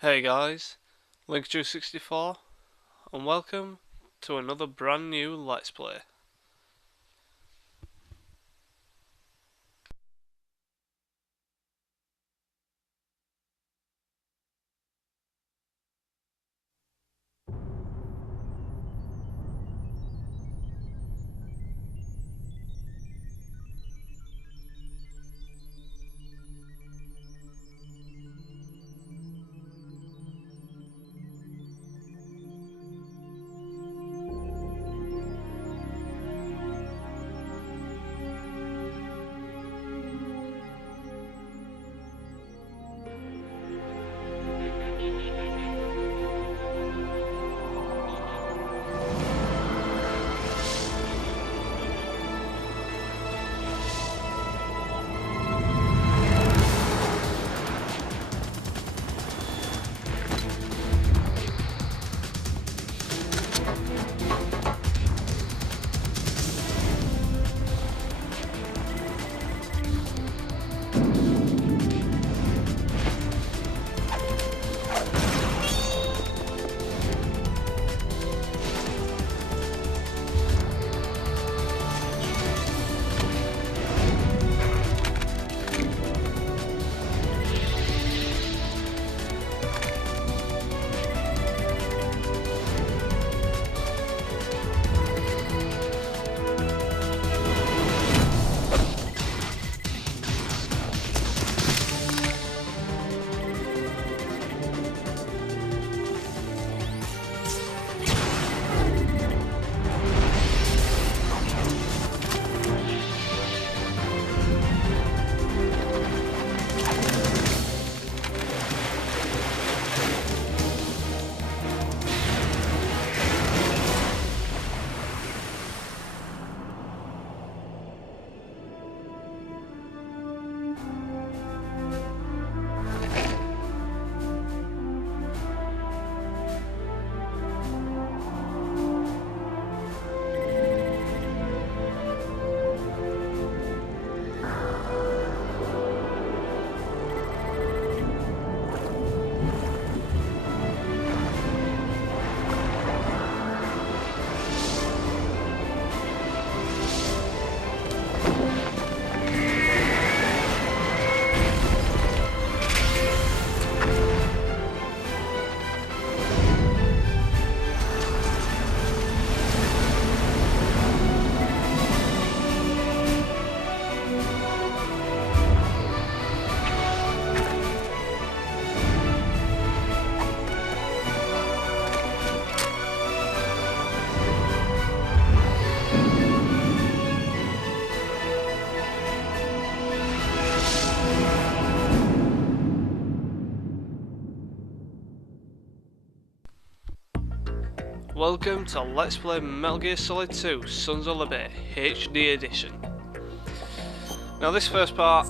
Hey guys, X360 and welcome to another brand new Let's Play. Welcome to Let's Play Metal Gear Solid 2 Sons of Liberty HD Edition. Now this first part,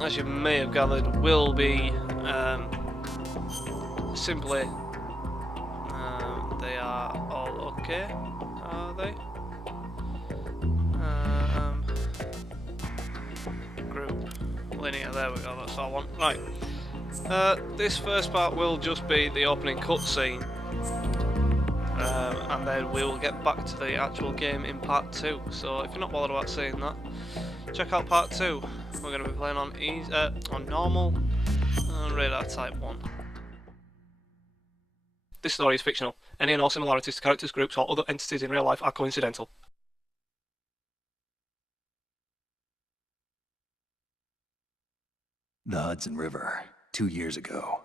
as you may have gathered, will be simply they are all okay, are they? Group linear, there we go, that's all I want. Right, this first part will just be the opening cutscene. And then we will get back to the actual game in part 2. So if you're not bothered about seeing that, check out part 2. We're going to be playing on normal and radar type 1. This story is fictional. Any and all similarities to characters, groups, or other entities in real life are coincidental. The Hudson River, 2 years ago.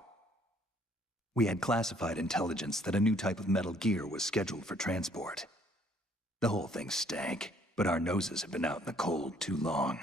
We had classified intelligence that a new type of Metal Gear was scheduled for transport. The whole thing stank, but our noses had been out in the cold too long.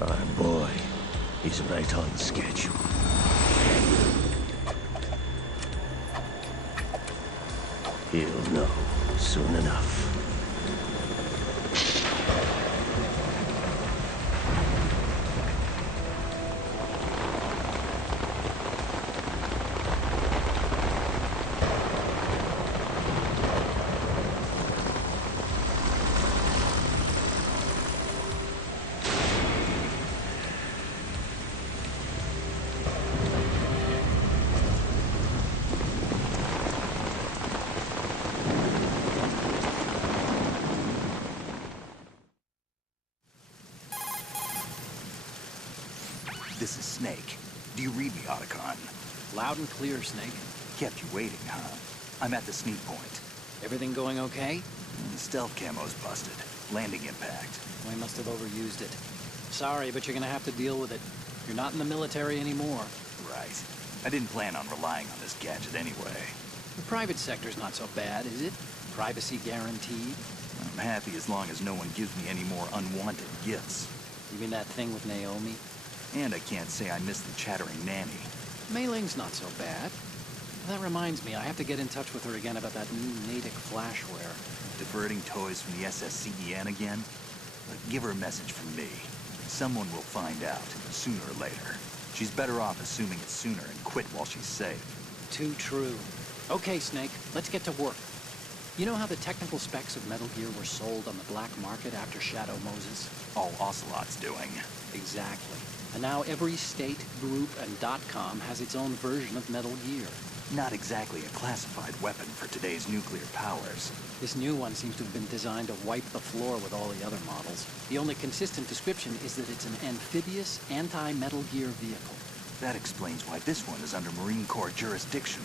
Our boy is right on schedule. He'll know soon enough. This is Snake. Do you read me, Otacon? Loud and clear, Snake. Kept you waiting, huh? I'm at the sneak point. Everything going okay? The stealth camo's busted. Landing impact. We must have overused it. Sorry, but you're gonna have to deal with it. You're not in the military anymore. Right. I didn't plan on relying on this gadget anyway. The private sector's not so bad, is it? Privacy guaranteed. I'm happy as long as no one gives me any more unwanted gifts. You mean that thing with Naomi? And I can't say I miss the chattering nanny. Mei Ling's not so bad. That reminds me, I have to get in touch with her again about that new Natick flashware. Diverting toys from the SSCEN again? Give her a message from me. Someone will find out, sooner or later. She's better off assuming it sooner and quit while she's safe. Too true. Okay, Snake, let's get to work. You know how the technical specs of Metal Gear were sold on the black market after Shadow Moses? All Ocelot's doing. Exactly. And now every state, group, and .com has its own version of Metal Gear. Not exactly a classified weapon for today's nuclear powers. This new one seems to have been designed to wipe the floor with all the other models. The only consistent description is that it's an amphibious, anti-Metal Gear vehicle. That explains why this one is under Marine Corps jurisdiction.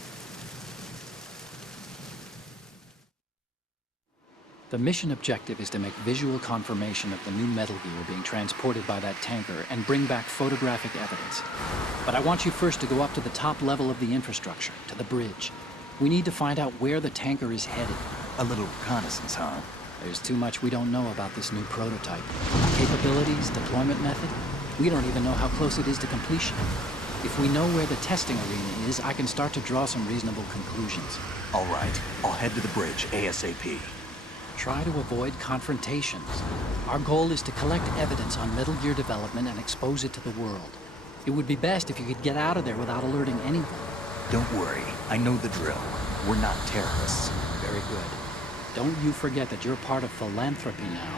The mission objective is to make visual confirmation of the new Metal Gear being transported by that tanker and bring back photographic evidence. But I want you first to go up to the top level of the infrastructure, to the bridge. We need to find out where the tanker is headed. A little reconnaissance, huh? There's too much we don't know about this new prototype. Capabilities, deployment method. We don't even know how close it is to completion. If we know where the testing arena is, I can start to draw some reasonable conclusions. All right, I'll head to the bridge ASAP. Try to avoid confrontations. Our goal is to collect evidence on Metal Gear development and expose it to the world. It would be best if you could get out of there without alerting anyone. Don't worry, I know the drill. We're not terrorists. Very good. Don't you forget that you're part of Philanthropy now,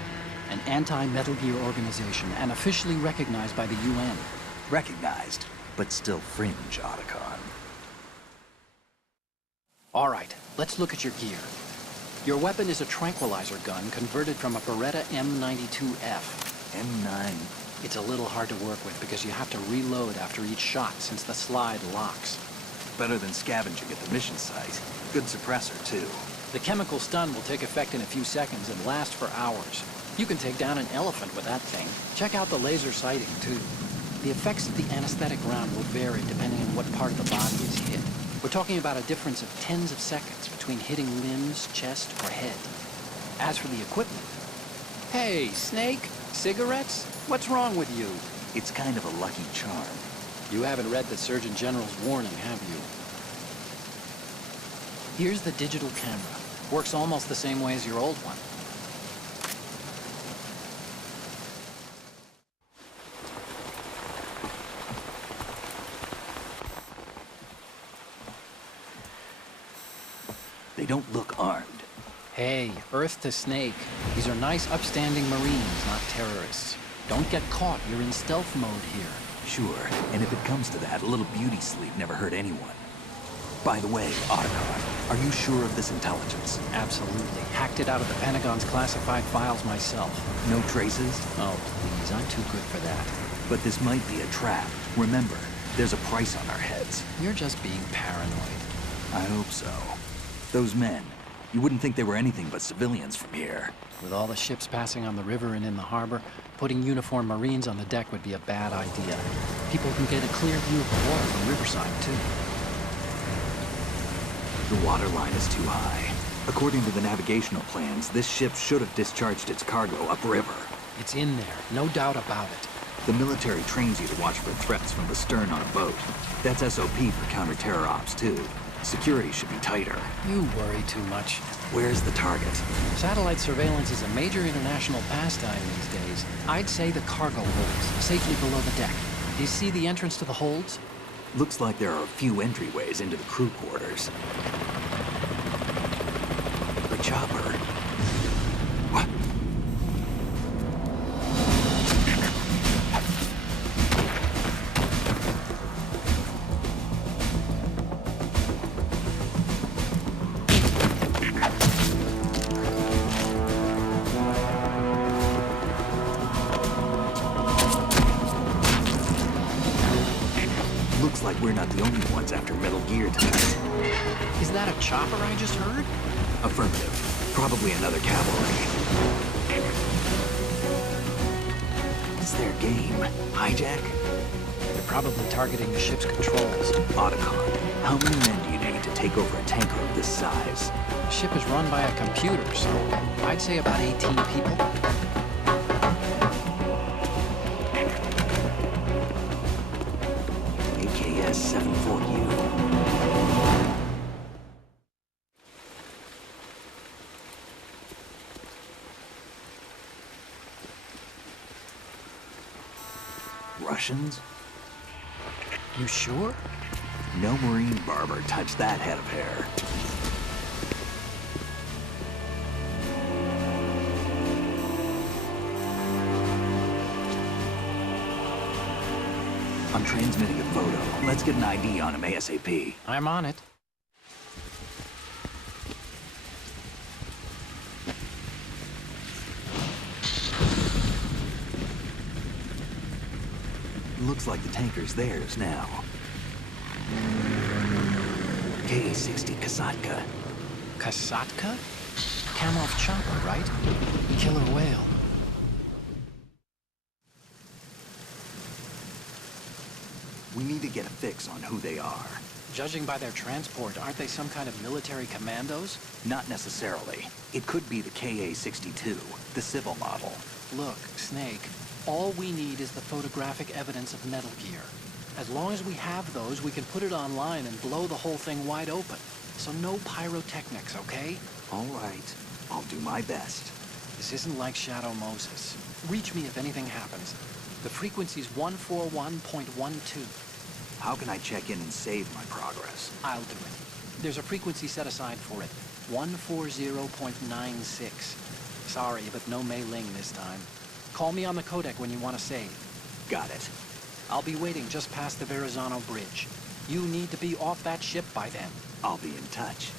an anti-Metal Gear organization and officially recognized by the UN. Recognized, but still fringe, Otacon. All right, let's look at your gear. Your weapon is a tranquilizer gun converted from a Beretta M92F. M9. It's a little hard to work with because you have to reload after each shot since the slide locks. Better than scavenging at the mission site. Good suppressor, too. The chemical stun will take effect in a few seconds and last for hours. You can take down an elephant with that thing. Check out the laser sighting, too. The effects of the anesthetic round will vary depending on what part of the body is hit. We're talking about a difference of tens of seconds between hitting limbs, chest, or head. As for the equipment... Hey, Snake, cigarettes? What's wrong with you? It's kind of a lucky charm. You haven't read the Surgeon General's warning, have you? Here's the digital camera. Works almost the same way as your old one. They don't look armed. Hey, Earth to Snake. These are nice, upstanding Marines, not terrorists. Don't get caught. You're in stealth mode here. Sure, and if it comes to that, a little beauty sleep never hurt anyone. By the way, Otacon, are you sure of this intelligence? Absolutely. Hacked it out of the Pentagon's classified files myself. No traces? Oh, please. I'm too good for that. But this might be a trap. Remember, there's a price on our heads. You're just being paranoid. I hope so. Those men, you wouldn't think they were anything but civilians from here. With all the ships passing on the river and in the harbor, putting uniformed Marines on the deck would be a bad idea. People can get a clear view of the water from Riverside, too. The water line is too high. According to the navigational plans, this ship should have discharged its cargo upriver. It's in there, no doubt about it. The military trains you to watch for threats from the stern on a boat. That's SOP for counter-terror ops, too. Security should be tighter. You worry too much. Where's the target? Satellite surveillance is a major international pastime these days. I'd say the cargo holds, safely below the deck. Do you see the entrance to the holds? Looks like there are a few entryways into the crew quarters. The chopper. What? Looks like we're not the only ones after Metal Gear tonight. Is that a chopper I just heard? Affirmative. Probably another cavalry. It's their game. Hijack? They're probably targeting the ship's controls. Otacon. How many men do you need to take over a tanker of this size? The ship is run by a computer, so I'd say about 18 people. AKS 74U. Russians? You sure? No Marine barber touched that head of hair. I'm transmitting a photo. Let's get an ID on him ASAP. I'm on it. Looks like the tanker's theirs now. K-60 Kasatka. Kasatka? Kamov chopper, right? Killer whale. We need to get a fix on who they are. Judging by their transport, aren't they some kind of military commandos? Not necessarily. It could be the KA-62, the civil model. Look, Snake, all we need is the photographic evidence of Metal Gear. As long as we have those, we can put it online and blow the whole thing wide open. So no pyrotechnics, okay? All right. I'll do my best. This isn't like Shadow Moses. Reach me if anything happens. The frequency's 141.12. How can I check in and save my progress? I'll do it. There's a frequency set aside for it. 140.96. Sorry, but no Mei Ling this time. Call me on the codec when you want to save. Got it. I'll be waiting just past the Verrazano Bridge. You need to be off that ship by then. I'll be in touch.